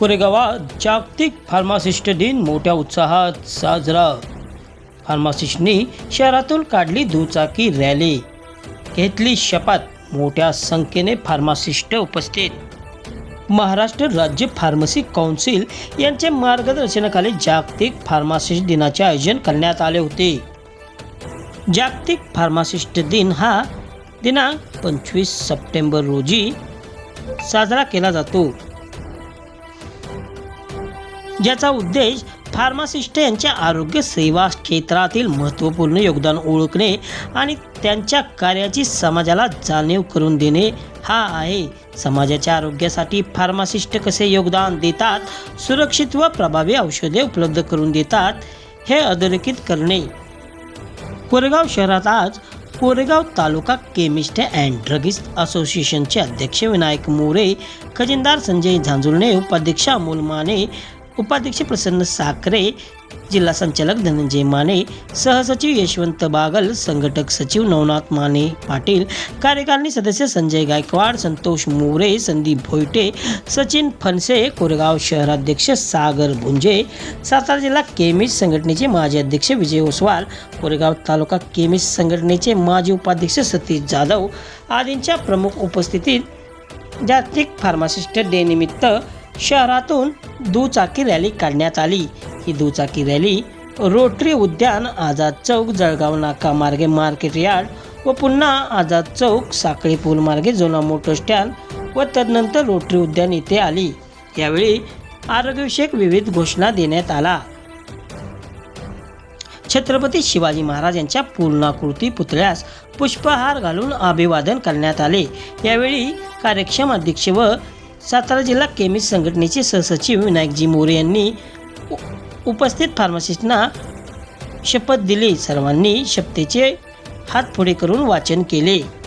कोरेगावात जागतिक फार्मासिस्ट दिन मोठ्या उत्साहात साजरा. फार्मासिस्टनी शहरातून काढली दुचाकी रॅली. घेतली शपथ मोठ्या संख्येने फार्मासिस्ट उपस्थित. महाराष्ट्र राज्य फार्मसी कौन्सिल यांच्या मार्गदर्शनाखाली जागतिक फार्मासिस्ट दिनाचे आयोजन करण्यात आले होते. जागतिक फार्मासिस्ट दिन हा दिनांक पंचवीस सप्टेंबर रोजी साजरा केला जातो. ज्याचा उद्देश फार्मासिस्ट यांच्या आरोग्य सेवा क्षेत्रातील महत्त्वपूर्ण योगदान ओळखणे आणि त्यांच्या कार्याची समाजाला जाणीव करून देणे हा आहे. समाजाच्या आरोग्यासाठी फार्मासिस्ट कसे योगदान देतात सुरक्षित व प्रभावी औषधे उपलब्ध करून देतात हे अधोरेखित करणे. कोरेगाव शहरात आज Koregaon taluka chemist and druggist असोसिएशनचे अध्यक्ष विनायक मोरे खजिनदार संजय झांजुर्णे उपाध्यक्ष अमोल माने उपाध्यक्ष प्रसन्न साखरे जिल्हा संचालक धनंजय माने सहसचिव यशवंत बागल संघटक सचिव नवनाथ माने पाटील कार्यकारिणी सदस्य संजय गायकवाड संतोष मोरे संदीप भोयटे सचिन फनसे कोरेगाव शहराध्यक्ष सागर भुंजे सातारा जिल्हा केमिस्ट संघटनेचे माजी अध्यक्ष विजय ओसवाल कोरेगाव तालुका केमिस्ट संघटनेचे माजी उपाध्यक्ष सतीश जाधव आदींच्या प्रमुख उपस्थितीत जागतिक फार्मासिस्ट डे निमित्त शहरातून दुचाकी रॅली काढण्यात आली. ही दुचाकी रॅली रोटरी उद्यान आझाद चौक जळगाव नाका मार्गे मार्केट यार्ड व पुन्हा आझाद चौक साखळी पूल मार्गे जुना मोटर स्टँड व तदनंतर रोटरी उद्यान येथे आली. यावेळी आरोग्यविषयक विविध घोषणा देण्यात आला. छत्रपती शिवाजी महाराज यांच्या पूर्णाकृती पुतळ्यास पुष्पहार घालून अभिवादन करण्यात आले. यावेळी कार्यक्षम अध्यक्ष व सातारा जिल्हा केमिस्ट संघटनेचे सहसचिव विनायकजी मोरे यांनी उ- उपस्थित फार्मासिस्टना शपथ दिली. सर्वांनी शपथेचे हात पुढे करून वाचन केले.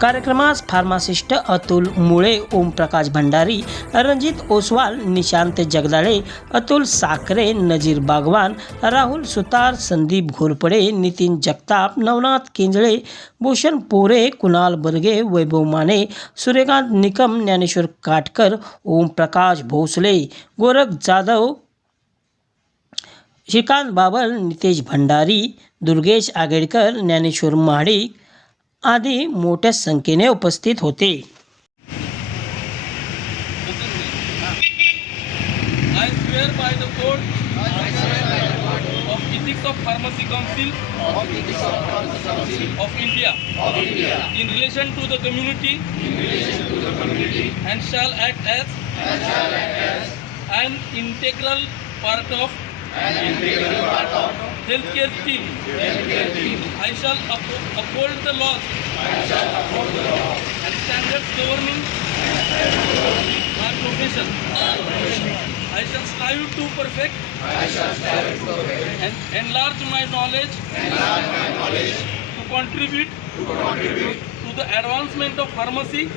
कार्यक्रमास फार्मासिस्ट अतुल मुळे ओमप्रकाश भंडारी रणजित ओसवाल निशांत जगदाळे अतुल साखरे नजीर बागवान राहुल सुतार संदीप घोरपडे नितीन जगताप नवनाथ केंजळे भूषण पोरे कुणाल बर्गे वैभव माने सूर्यकांत निकम ज्ञानेश्वर काटकर ओमप्रकाश भोसले गोरख जाधव श्रीकांत बाबल नितेश भंडारी दुर्गेश आगेडकर ज्ञानेश्वर महाडिक आदी मोठ्या संख्येने उपस्थित होते of pharmacy council of India in relation to the community and shall act as an integral part of healthcare team. I shall uphold the laws. I shall uphold the laws. And standards governing my profession. I shall strive to perfect. I shall. And enlarge my knowledge. To contribute. To the advancement of pharmacy.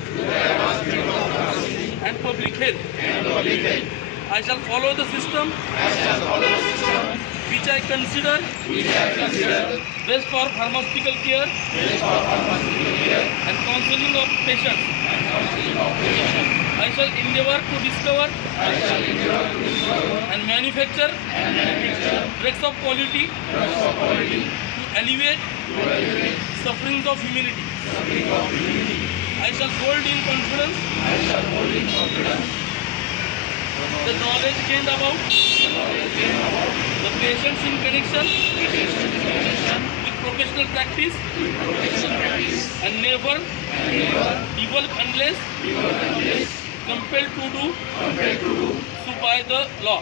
And public health. And public health. I shall follow the system. I shall follow the system which I consider, which I consider best for pharmaceutical care, best for pharmaceutical care and counseling of patients. And counseling of patients. I shall endeavor to discover, I shall endeavor to discover and manufacture, and manufacture drugs of quality, drugs of quality to alleviate, to sufferings of. Suffering of humanity. I shall hold in confidence, I shall hold in confidence the knowledge gained about the patients in connection with professional practice and never develop unless compelled to do so by the law.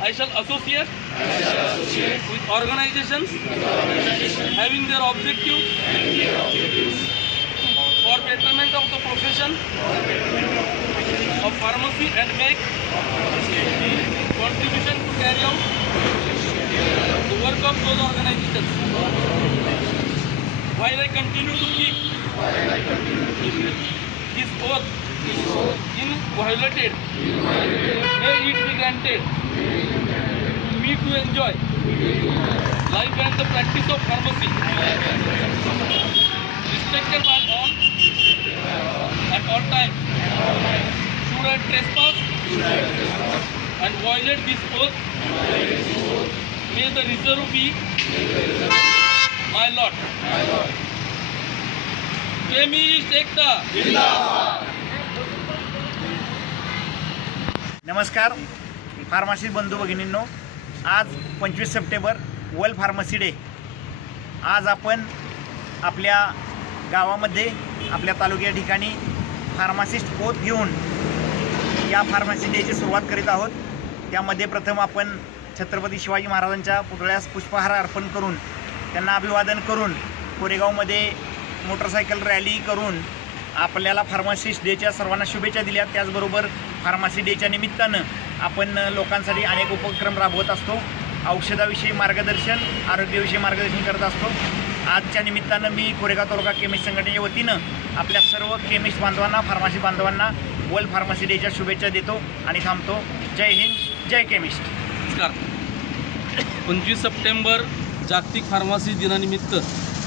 I shall associate with organizations having their objective for betterment of the profession of pharmacy and make contribution to carry out the work of those organizations. While I continue to keep this oath inviolated, may it be granted to me to enjoy life and the practice of pharmacy, respected by all at all times. Should I trespass and violate this oath, may the reserve be my lot. Chemist Ekta. नमस्कार pharmacy बंधू भगिनींनो आज पंचवीस September world pharmacy day आज आपण आपल्या गावामध्ये आपल्या तालुक्या ठिकाणी फार्मासिस्ट पोत घेऊन या फार्मसी डेची सुरुवात करीत आहोत. त्यामध्ये प्रथम आपण छत्रपती शिवाजी महाराजांच्या पुतळ्यास पुष्पहार अर्पण करून त्यांना अभिवादन करून कोरेगावमध्ये मोटरसायकल रॅली करून आपल्याला फार्मासिस्ट डेच्या सर्वांना शुभेच्छा दिल्या. त्याचबरोबर फार्मसी डेच्या निमित्तानं आपण लोकांसाठी अनेक उपक्रम राबवत असतो. औषधाविषयी मार्गदर्शन आरोग्याविषयी मार्गदर्शन करत असतो. आजच्या निमित्तानं मी कोरेगाव तालुका केमिस्ट संघटनेच्या वतीनं आपल्या सर्व केमिस्ट बांधवांना फार्मासी बांधवांना वर्ल्ड फार्मसी डेच्या शुभेच्छा देतो आणि थांबतो. जय हिंद जय केमिस्ट. नमस्कार. पंचवीस सप्टेंबर जागतिक फार्मसी दिनानिमित्त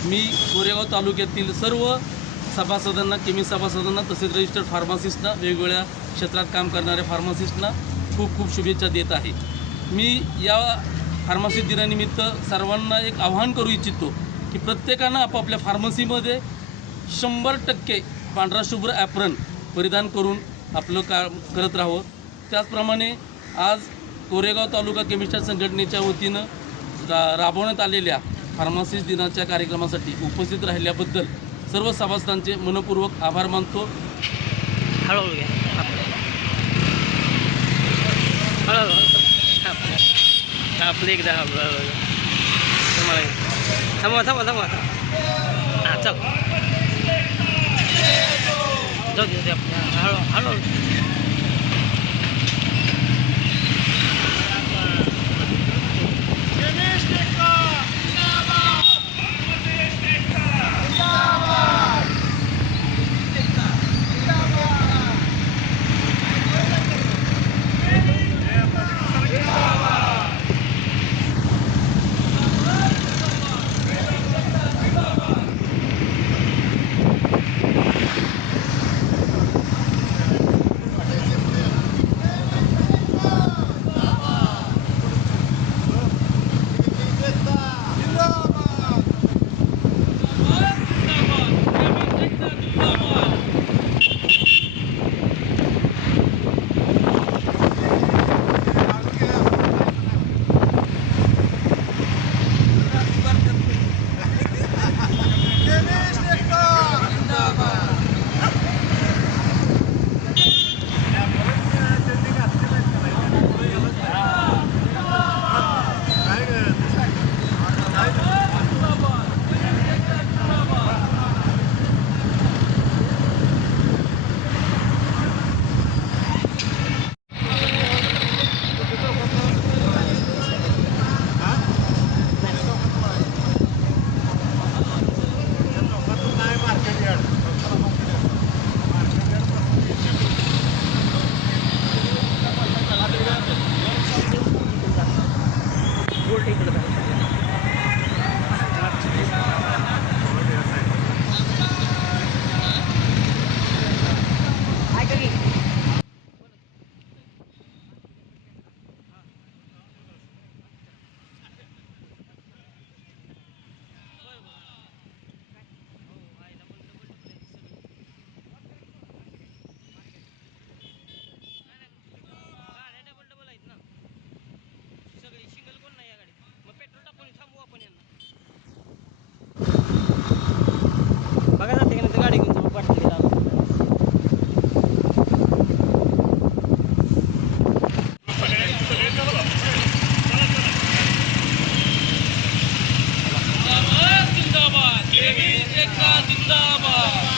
मी कोरेगाव तालुक्यातील सर्व सभासदांना केमी सभासदांना तसेच रजिस्टर्ड फार्मासिस्टना वेगवेगळ्या क्षेत्रात काम करणाऱ्या फार्मासिस्टना खूप खूप शुभेच्छा देत आहे. मी या फार्मसी दिनानिमित्त सर्वांना एक आव्हान करू इच्छितो की प्रत्येकानं आपापल्या फार्मसीमध्ये शंभर टक्के पांढरा शुभ्र ॲप्रन परिधान करून आपलं काम करत राहावं. त्याचप्रमाणे आज कोरेगाव तालुका केमिस्टर संघटनेच्या वतीनं रा राबवण्यात आलेल्या फार्मासिस्ट दिनाच्या कार्यक्रमासाठी उपस्थित राहिल्याबद्दल सर्व सभासदांचे मनपूर्वक आभार मानतो. हळूहळू घ्या. हळूहळू आपले एकदा थांबा थांबा थांबा हां चल. जाऊ I don't know. गाडी घेऊन जाऊ पाठवली जिंदाबाद जिंदाबाद